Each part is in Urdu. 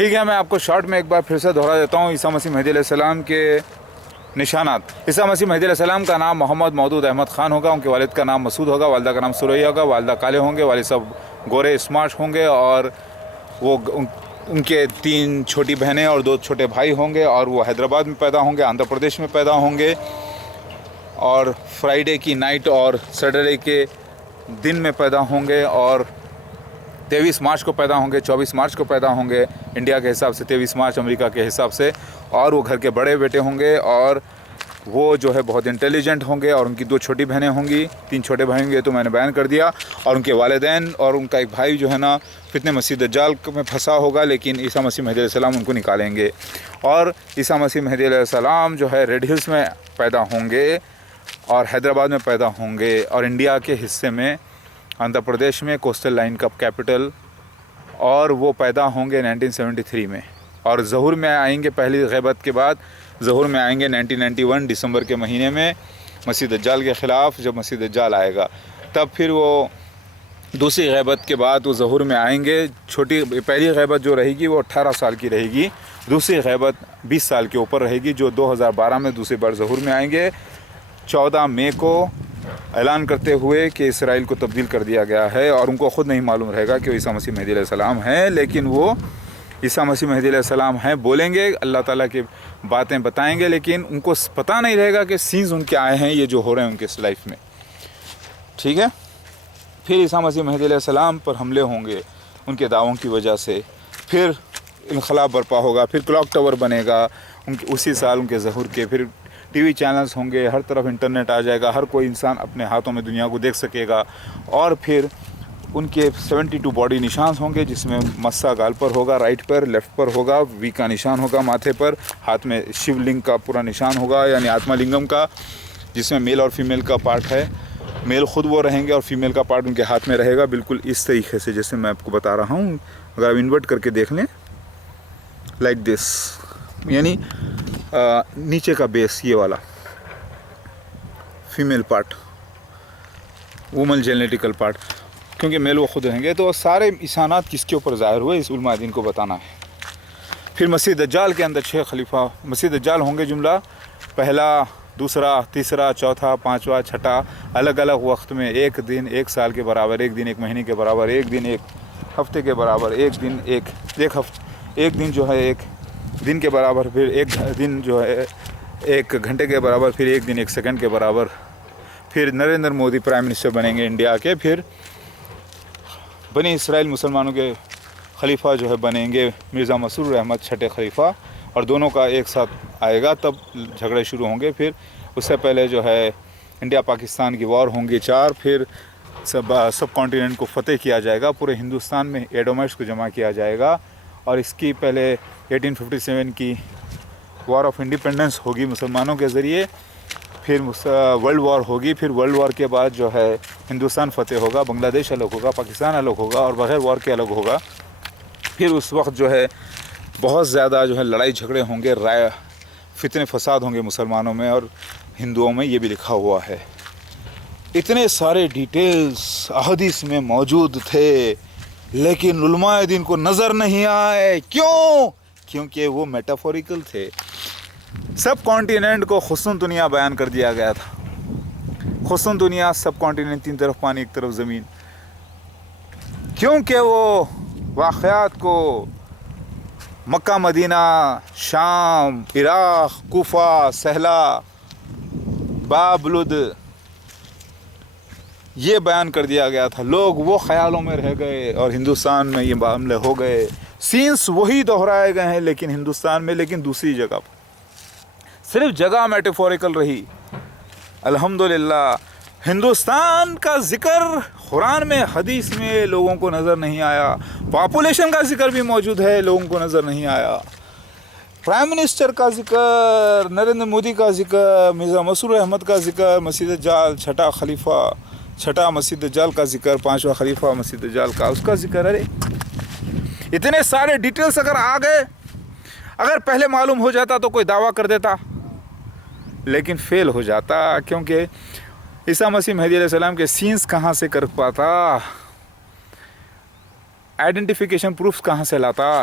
ٹھیک ہے، میں آپ کو شارٹ میں ایک بار پھر سے دہرا دیتا ہوں عیسیٰ مسیح مہدی علیہ السلام کے نشانات۔ عیسیٰ مسیح مہدی علیہ السلام کا نام محمد مودود احمد خان ہوگا، ان کے والد کا نام مسعود ہوگا، والدہ کا نام سریہ ہوگا، والدہ کالے ہوں گے، والد صاحب گورے اسمارٹ ہوں گے، اور وہ ان کے 3 چھوٹی بہنیں اور 2 چھوٹے بھائی ہوں گے، اور وہ حیدرآباد میں پیدا ہوں گے، آندھرا پردیش میں پیدا ہوں گے، اور فرائیڈے کی نائٹ اور سیٹرڈے کے دن میں پیدا ہوں گے، اور 23 مارچ کو پیدا ہوں گے، 24 مارچ کو پیدا ہوں گے انڈیا کے حساب سے، 23 مارچ امریکہ کے حساب سے، اور وہ گھر کے بڑے بیٹے ہوں گے، اور وہ جو ہے بہت انٹیلیجنٹ ہوں گے، اور ان کی 2 چھوٹی بہنیں ہوں گی، 3 چھوٹے بھائی ہوں گے تو میں نے بیان کر دیا، اور ان کے والدین اور ان کا ایک بھائی جو ہے نا فتنہ مسیح دجال میں پھنسا ہوگا، لیکن عیسیٰ مسیح مہدی علیہ السلام ان کو نکالیں گے، اور عیسیٰ مسیح مہدی علیہ السلام جو ہے ریڈ ہلز میں پیدا ہوں گے اور حیدرآباد میں پیدا ہوں گے، اور انڈیا کے حصے میں آندھرا پردیش میں کوسٹل لائن کا کیپٹل، اور وہ پیدا ہوں گے 1973 میں، اور ظہور میں آئیں گے پہلی غیبت کے بعد، ظہور میں آئیں گے 1991 دسمبر کے مہینے میں مسیح دجال کے خلاف، جب مسیح دجال آئے گا تب پھر وہ دوسری غیبت کے بعد وہ ظہور میں آئیں گے۔ پہلی غیبت جو رہے گی وہ 18 سال کی رہے گی، دوسری غیبت 20 سال کے اوپر رہے گی، جو 2012 میں دوسری بار ظہور میں آئیں گے 14 مئی کو، اعلان کرتے ہوئے کہ اسرائیل کو تبدیل کر دیا گیا ہے، اور ان کو خود نہیں معلوم رہے گا کہ وہ عیسیٰ مسیح مہدی علیہ السلام ہیں، لیکن وہ عیسیٰ مسیح مہدی علیہ السلام ہیں بولیں گے، اللہ تعالیٰ کی باتیں بتائیں گے، لیکن ان کو پتہ نہیں رہے گا کہ سینز ان کے آئے ہیں یہ جو ہو رہے ہیں ان کے لائف میں، ٹھیک ہے۔ پھر عیسیٰ مسیح مہدی علیہ السلام پر حملے ہوں گے ان کے دعووں کی وجہ سے، پھر انقلاب برپا ہوگا، پھر کلاک ٹاور بنے گا اسی سال ان کے ظہور کے، پھر ٹی وی چینلز ہوں گے، ہر طرف انٹرنیٹ آ جائے گا، ہر کوئی انسان اپنے ہاتھوں میں دنیا کو دیکھ سکے گا، اور پھر ان کے 72 باڈی نشان ہوں گے، جس میں مسا گال پر ہوگا، رائٹ پر، لیفٹ پر ہوگا، وی کا نشان ہوگا ماتھے پر، ہاتھ میں شیو لنگ کا پورا نشان ہوگا، یعنی آتما لنگم کا، جس میں میل اور فیمیل کا پارٹ ہے، میل خود وہ رہیں گے اور فیمیل کا پارٹ ان کے ہاتھ میں رہے گا، بالکل اس طریقے سے جیسے میں آپ کو بتا رہا ہوں، اگر آپ انورٹ کر کے دیکھ لیں لائک دس، یعنی نیچے کا بیس یہ والا female part, woman genetical part, کیونکہ میل وہ خود رہیں گے، تو سارے نشانات کس کے اوپر ظاہر ہوئے اس علماء دین کو بتانا ہے۔ پھر مسیح دجال کے اندر 6 خلیفہ مسیح دجال ہوں گے، جملہ پہلا، دوسرا، تیسرا، چوتھا، پانچواں، چھٹا، الگ الگ وقت میں، ایک دن 1 سال کے برابر، ایک دن 1 مہینے کے برابر، ایک دن 1 ہفتے کے برابر، ایک دن جو ہے 1 دن کے برابر، پھر ایک دن جو ہے 1 گھنٹے کے برابر، پھر ایک دن 1 سیکنڈ کے برابر، پھر نریندر مودی پرائم منسٹر بنیں گے انڈیا کے، پھر بنی اسرائیل مسلمانوں کے خلیفہ جو ہے بنیں گے مرزا مسرور احمد چھٹے خلیفہ، اور دونوں کا ایک ساتھ آئے گا، تب جھگڑے شروع ہوں گے۔ پھر اس سے پہلے جو ہے انڈیا پاکستان کی وار ہوں گی 4، پھر سب کانٹیننٹ کو فتح کیا جائے گا، پورے ہندوستان میں ایڈومائٹس کو جمع کیا جائے گا، اور اس کی پہلے 1857 کی وار آف انڈیپینڈنس ہوگی مسلمانوں کے ذریعے، پھر ورلڈ وار ہوگی، پھر ورلڈ وار کے بعد جو ہے ہندوستان فتح ہوگا، بنگلہ دیش الگ ہوگا، پاکستان الگ ہوگا، اور بغیر وار کے الگ ہوگا۔ پھر اس وقت جو ہے بہت زیادہ جو ہے لڑائی جھگڑے ہوں گے، فتنے فساد ہوں گے مسلمانوں میں اور ہندوؤں میں، یہ بھی لکھا ہوا ہے۔ اتنے سارے ڈیٹیلز احادیث میں موجود تھے، لیکن علماء دین کو نظر نہیں آئے، کیوں؟ کیونکہ وہ میٹافوریکل تھے۔ سب کانٹیننٹ کو خصوصاً دنیا بیان کر دیا گیا تھا، خصوصاً دنیا، سب کانٹیننٹ، 3 طرف پانی، 1 طرف زمین، کیونکہ وہ واقعات کو مکہ، مدینہ، شام، عراق، کوفہ، سہلا، باب لد، یہ بیان کر دیا گیا تھا، لوگ وہ خیالوں میں رہ گئے، اور ہندوستان میں یہ معاملے ہو گئے، سینس وہی دہرائے گئے ہیں، لیکن ہندوستان میں، لیکن دوسری جگہ پر، صرف جگہ میٹافوریکل رہی۔ الحمدللہ ہندوستان کا ذکر قرآن میں، حدیث میں لوگوں کو نظر نہیں آیا، پاپولیشن کا ذکر بھی موجود ہے، لوگوں کو نظر نہیں آیا، پرائم منسٹر کا ذکر، نریندر مودی کا ذکر، مرزا مسرور احمد کا ذکر، مسیح دجال چھٹا مسیح دجال کا ذکر، 5واں خلیفہ مسیح دجال کا، اس کا ذکر، ارے اتنے سارے ڈیٹیلز اگر آ گئے، اگر پہلے معلوم ہو جاتا تو کوئی دعویٰ کر دیتا، لیکن فیل ہو جاتا، کیونکہ عیسیٰ مسیح مہدی علیہ السلام کے سینس کہاں سے کر پاتا، آئیڈینٹیفیکیشن پروفس کہاں سے لاتا،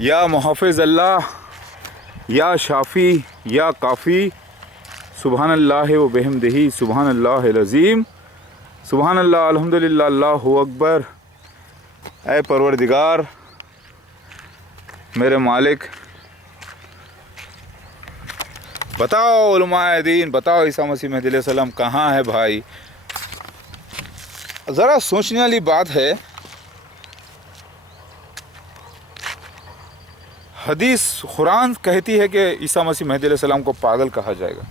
یا محافظ اللہ، یا شافی، یا کافی، سبحان اللہ و بحمدہ، سبحان اللہ العظیم، سبحان اللہ، الحمدللہ، اللہ اکبر۔ اے پروردگار، میرے مالک، بتاؤ علماء دین، بتاؤ عیسیٰ مسیح مہدی علیہ السلام کہاں ہے بھائی؟ ذرا سوچنے والی بات ہے۔ حدیث قرآن کہتی ہے کہ عیسیٰ مسیح مہدی علیہ السلام کو پاگل کہا جائے گا،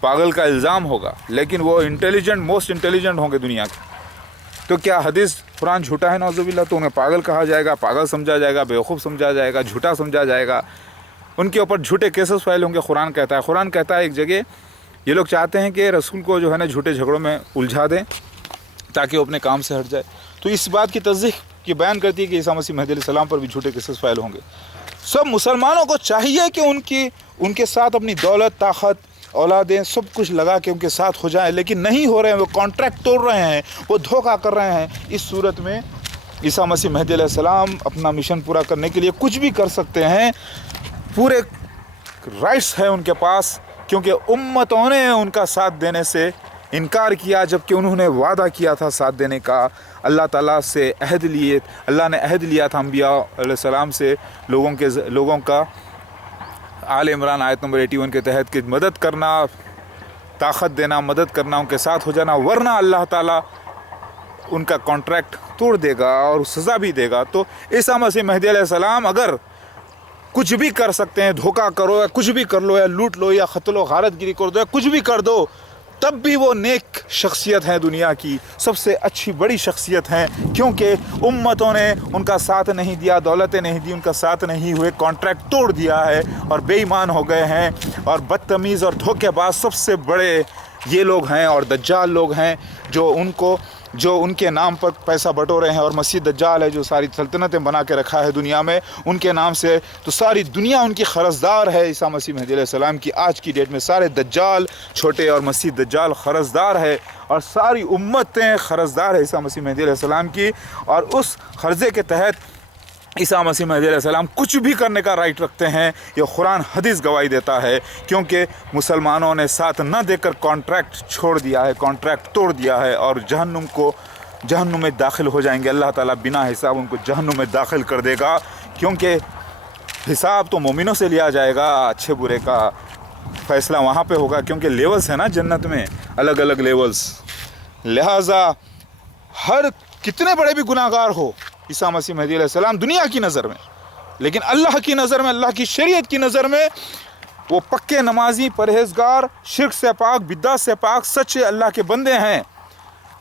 پاگل کا الزام ہوگا، لیکن وہ انٹیلیجنٹ، موسٹ انٹیلیجنٹ ہوں گے دنیا کے۔ تو کیا حدیث قرآن جھوٹا ہے نعوذ باللہ؟ تو انہیں پاگل کہا جائے گا، پاگل سمجھا جائے گا، بیوقوف سمجھا جائے گا، جھوٹا سمجھا جائے گا، ان کے اوپر جھوٹے کیسز فائل ہوں گے۔ قرآن کہتا ہے ایک جگہ، یہ لوگ چاہتے ہیں کہ رسول کو جو ہے نا جھوٹے جھگڑوں میں الجھا دیں تاکہ وہ اپنے کام سے ہٹ جائے۔ تو اس بات کی تصدیق کی بیان کرتی ہے کہ عیسیٰ مسیح مہدی علیہ السلام پر بھی جھوٹے کیسز فائل ہوں گے۔ سب مسلمانوں کو چاہیے کہ ان کے ساتھ اپنی دولت، طاقت، اولادیں سب کچھ لگا کے ان کے ساتھ ہو جائیں، لیکن نہیں ہو رہے ہیں، وہ کانٹریکٹ توڑ رہے ہیں، وہ دھوکہ کر رہے ہیں۔ اس صورت میں عیسیٰ مسیح مہدی علیہ السلام اپنا مشن پورا کرنے کے لیے کچھ بھی کر سکتے ہیں، پورے رائٹس ہے ان کے پاس، کیونکہ امتوں نے ان کا ساتھ دینے سے انکار کیا، جبکہ انہوں نے وعدہ کیا تھا ساتھ دینے کا۔ اللہ تعالیٰ سے اللہ نے عہد لیا تھا انبیاء علیہ السلام سے، لوگوں کا آل عمران آیت نمبر 81 کے تحت کہ مدد کرنا، طاقت دینا، مدد کرنا، ان کے ساتھ ہو جانا، ورنہ اللہ تعالیٰ ان کا کانٹریکٹ توڑ دے گا اور سزا بھی دے گا۔ تو عیسیٰ مسیح مہدی علیہ السلام اگر کچھ بھی کر سکتے ہیں، دھوکہ کرو یا کچھ بھی کر لو، یا لوٹ لو، یا قتل و غارت گیری کر دو، یا کچھ بھی کر دو، تب بھی وہ نیک شخصیت ہیں، دنیا کی سب سے اچھی بڑی شخصیت ہیں، کیونکہ امتوں نے ان کا ساتھ نہیں دیا، دولتیں نہیں دی، ان کا ساتھ نہیں ہوئے، کانٹریکٹ توڑ دیا ہے اور بے ایمان ہو گئے ہیں، اور بدتمیز اور دھوکے باز سب سے بڑے یہ لوگ ہیں، اور دجال لوگ ہیں جو ان کے نام پر پیسہ بٹورے ہیں، اور مسیح دجال ہے جو ساری سلطنتیں بنا کے رکھا ہے دنیا میں ان کے نام سے۔ تو ساری دنیا ان کی قرضدار ہے عیسیٰ مسیح مہدی علیہ السلام کی۔ آج کی ڈیٹ میں سارے دجال چھوٹے اور مسیح دجال قرضدار ہے، اور ساری امتیں قرضدار ہے عیسیٰ مسیح مہدی علیہ السلام کی، اور اس قرضے کے تحت عیسیٰ مسیح مہدی علیہ السلام کچھ بھی کرنے کا رائٹ رکھتے ہیں۔ یہ قرآن حدیث گواہی دیتا ہے، کیونکہ مسلمانوں نے ساتھ نہ دے کر کانٹریکٹ چھوڑ دیا ہے، کانٹریکٹ توڑ دیا ہے، اور جہنم میں داخل ہو جائیں گے۔ اللہ تعالیٰ بنا حساب ان کو جہنم میں داخل کر دے گا، کیونکہ حساب تو مومنوں سے لیا جائے گا، اچھے برے کا فیصلہ وہاں پہ ہوگا، کیونکہ لیولز ہیں نا جنت میں، الگ الگ لیولز۔ لہٰذا ہر کتنے بڑے بھی گناہ گار ہو عیسیٰ مسیح مہدی علیہ السلام دنیا کی نظر میں، لیکن اللہ کی نظر میں، اللہ کی شریعت کی نظر میں وہ پکے نمازی، پرہیزگار، شرک سے پاک، بدعت سے پاک، سچے اللہ کے بندے ہیں،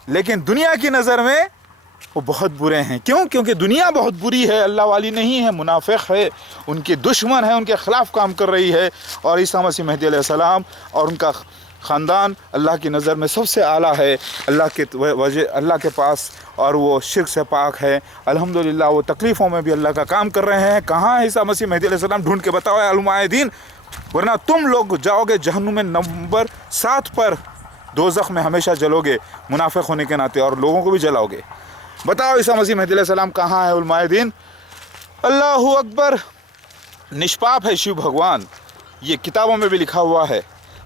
لیکن دنیا کی نظر میں وہ بہت برے ہیں۔ کیوں؟ کیونکہ دنیا بہت بری ہے، اللہ والی نہیں ہے، منافق ہے، ان کے دشمن ہے، ان کے خلاف کام کر رہی ہے، اور عیسیٰ مسیح مہدی علیہ السلام اور ان کا خاندان اللہ کی نظر میں سب سے اعلیٰ ہے، اللہ کے پاس، اور وہ شرک سے پاک ہے۔ الحمدللہ وہ تکلیفوں میں بھی اللہ کا کام کر رہے ہیں۔ کہاں ہے عیسیٰ مسیح مہدی علیہ السلام؟ ڈھونڈ کے بتاؤ اے علماء دین، ورنہ تم لوگ جاؤ گے جہنم میں نمبر 7 پر، دوزخ میں ہمیشہ جلو گے منافق ہونے کے ناطے، اور لوگوں کو بھی جلاؤ گے۔ بتاؤ عیسیٰ مسیح مہدی علیہ السلام کہاں ہے علماء دین؟ اللہ اکبر۔ نشپاپ ہے شیو بھگوان، یہ کتابوں میں بھی لکھا ہوا ہے۔